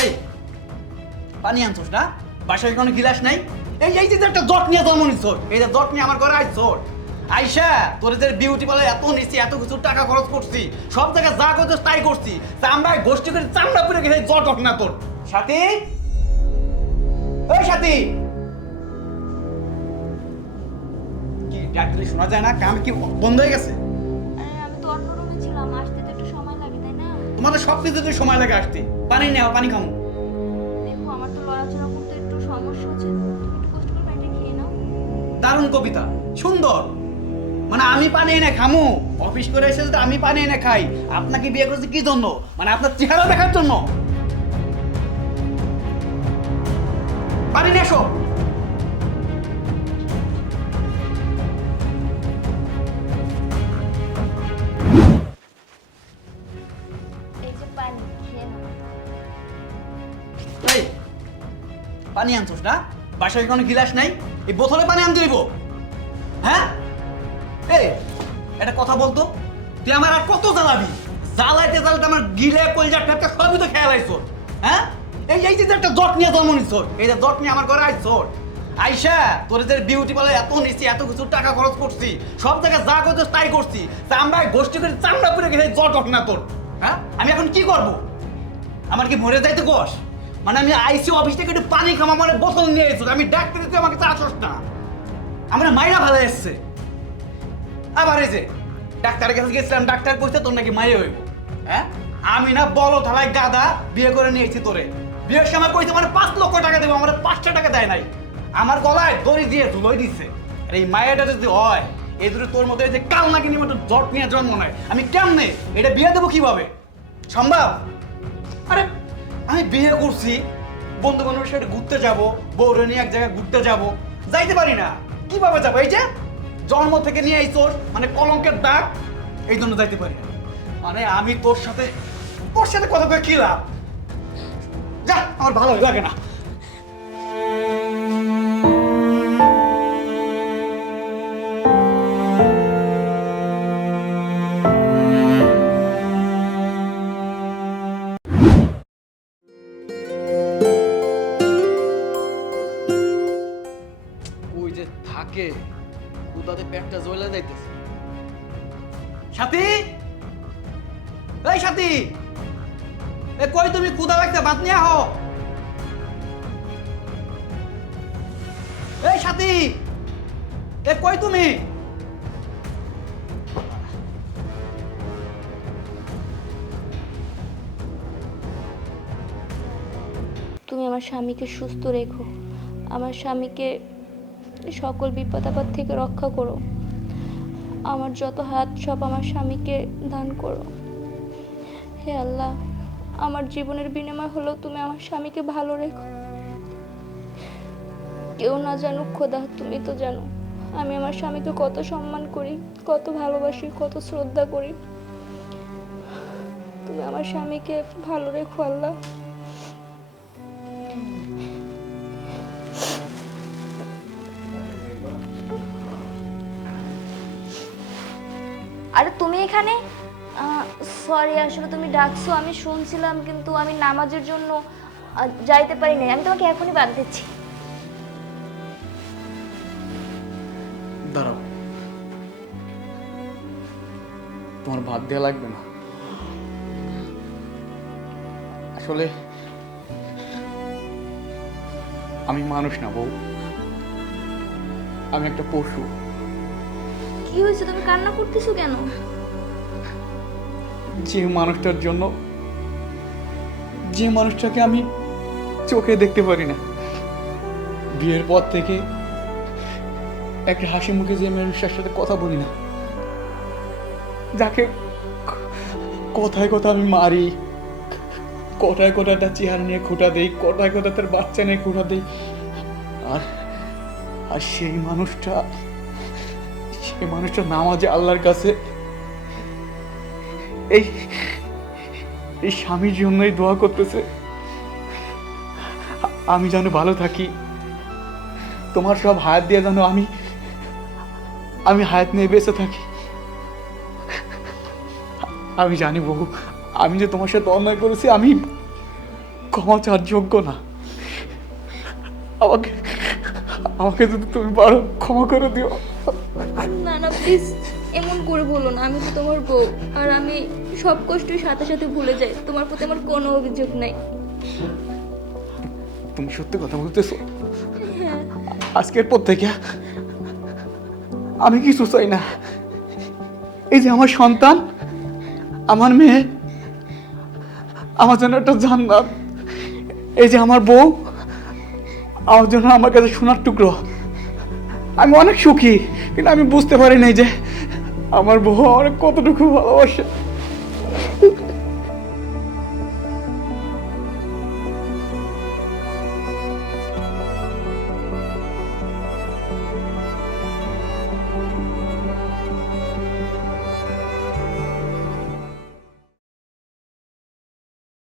এই পানি আনছোস না? বাসায় কোনো গিলাস নাই? এই যে একটা জট নিয়ে জন্ম নিছ, এই যে জট নিয়ে আমার ঘরে আইছোস। আইসা তোর যে বিউটি পার্লার এত নিচ্ছি, এত কিছু টাকা খরচ করছি, সব জায়গায় যা করছিস তাই করছি, আমরা গোষ্ঠী করে চামড়া পুড়ে গেছে জট হোক না তোর। সাথী, ওই সাথী, কি ডাক্তারি শোনা যায় না? কাম কি বন্ধ হয়ে গেছে? আরে আমি তো অন্য রুমে ছিলাম, আসতে তো একটু সময় লাগে তাই না? তোমাদের সব কিছুতে সময় লাগে আসতে। পানি নেওয়া, পানি খামো। দেখো আমার তো লড়াচড়া করতে একটু সমস্যা হচ্ছে, তুমি একটু কষ্ট করে পানিটা খেয়ে নাও। দারুণ কবিতা, সুন্দর। মানে আমি পানি এনে খামু, অফিস করে এসে যদি আমি পানি এনে খাই, আপনাকে বিয়ে করেছি কি জন্য? মানে আপনার চেহারা দেখার জন্য? পানি নিয়ে এসো। এই যে পানি খেয়ে নাও। এই পানি আনছোস না? বাসায় কোনো গিলাস নাই? এই বোতলে পানি আনতে দিব? হ্যাঁ, এই একটা কথা বলতো, তুই আমার আর কত জ্বালাবি? জ্বালাইতে জ্বালাইতে আমার গিলে কলজার টাটকা সবই তো খেয়াল আইছো। হ্যাঁ, এই যে একটা জট নিয়ে জন্ম নিছ, এই যে জট নিয়ে আমার ঘরে আইছো। আইসা তোর যে বিউটি পার্লার এত নিচ্ছি, এত কিছু টাকা খরচ করছি, সব জায়গায় যা করছিস তাই করছি, আমরা গোষ্ঠী করে চামড়া পুড়ে গেছে জট হোক না তোর। হ্যাঁ, আমি এখন কি করব? আমার কি মরে যাইতে কস? মানে আমি আইসি অফিস থেকে একটু পানি খামা, মানে বোতল নিয়ে এসেছো, আমি ডাক্তার দিতে আমাকে চা আসস না। আমরা মাইরা ভালো এসছে। আবার এই যে ডাক্তারের কাছে গেছিলাম, ডাক্তার কইছে তোর নাকি মায়ে হইব। হ্যাঁ, আমি না বলো থালায় গাদা বিয়ে করে নিয়েছি তোরে। বিয়ের সময় কইছে মানে 5 লক্ষ টাকা দেবো, আমার 500 টাকা দেয় নাই। আমার গলায় দড়ি দিয়ে ঝুলোই দিচ্ছে। আর এই মায়েটা যদি হয়, এই দুটো তোর মধ্যে যে কাল নাকি নিয়ে মতো জট নিয়ে জন্ম নেয়, আমি কেমনে এটা বিয়ে দেবো কিভাবে? সম্ভব? আরে আমি বিয়ে করছি, বন্ধু বান্ধবের সাথে ঘুরতে যাবো, বউরে নিয়ে এক জায়গায় ঘুরতে যাবো, যাইতে পারি না। কিভাবে যাবো? এই যে জন্ম থেকে নিয়ে আইছোস, মানে কলঙ্কের দাগ, এই জন্য যাইতে পারি না। মানে আমি তোর সাথে কথা কয়ে কি লাভ? যা, আমার ভালো লাগে না। ওই যে থাকে কুদাতে পেটটা জ্বলে যাইতেছে। সাথী, এই সাথী, এ কই তুমি? কুদা লাগতে ভাত নিয়ে আহ। এই সাথী, এ কই তুমি? তুমি আমার স্বামীকে সুস্থ রেখো, আমার স্বামীকে সকল বিপদ আপদ থেকে রক্ষা করো, আমার যত হাত সব আমার স্বামীকে দান করো। হে আল্লাহ, আমার জীবনের বিনিময় হলো তুমি আমার স্বামীকে ভালো রেখো। কেউ না জানুক খোদা, তুমি তো জানো আমি আমার স্বামীকে কত সম্মান করি, কত ভালোবাসি, কত শ্রদ্ধা করি। তুমি আমার স্বামীকে ভালো রেখো আল্লাহ। আরে তুমি এখানে? সরি, আসলে তুমি ডাকছো, আমি শুনছিলাম, কিন্তু আমি নামাজের জন্য যাইতে পারি নাই। আমি তোমাকে এখনই বাদ দিচ্ছি। দাঁড়াও, তোমার ভাত দেওয়া লাগবে না। আসলে আমি মানুষ না বউ, আমি একটা পশু। কি হয়েছে? তুমি কান্না করতেছো কেন? যে মানুষটার জন্য, যে মানুষটাকে আমি চোখে দেখতে পারি না, বিয়ের পর থেকে একটা হাসি মুখে যে মানুষটার সাথে কথা বলি না, যাকে কথায় কথা আমি মারি, কোথায় কোথায় তার চেহারা নিয়ে খোঁটা দেই, কোথায় কোথায় তার বাচ্চা নিয়ে খোঁটা দেই, আর আর সেই মানুষটা নামাজে আল্লাহর কাছে এই এই স্বামীর জন্যই দোয়া করতেছে আমি যেন ভালো থাকি, তোমার সব হায়াত দিয়ে যেন আমি হায়াত নিয়ে বেঁচে থাকি। আমি জানি বহু, আমি যে তোমার সাথে অন্যায় করেছি, ক্ষমা চাওয়ার যোগ্য না। আমাকে আমাকে যদি তুমি পারো ক্ষমা করে দিও। না না প্লিজ, এমন করে বলো না। আমি তো তোমার বউ, আর আমি সব কষ্টই সাথে সাথে ভুলে যাই। তোমার প্রতি আমার কোনো অভিযোগ নাই। তুমি সত্যি কথা বলতেছো? হ্যাঁ। আজকের পর থেকে আমি কিছু চাই না। এই যে আমার সন্তান, আমার মেয়ে, আমার জন্য একটা জান্নাত। এই যে আমার বউ, আমার জন্য আমার কাছে সোনার টুকরো। আমি অনেক সুখী, কিন্তু আমি বুঝতে পারি নাই যে আমার বউ আমার কতটুকু ভালোবাসে।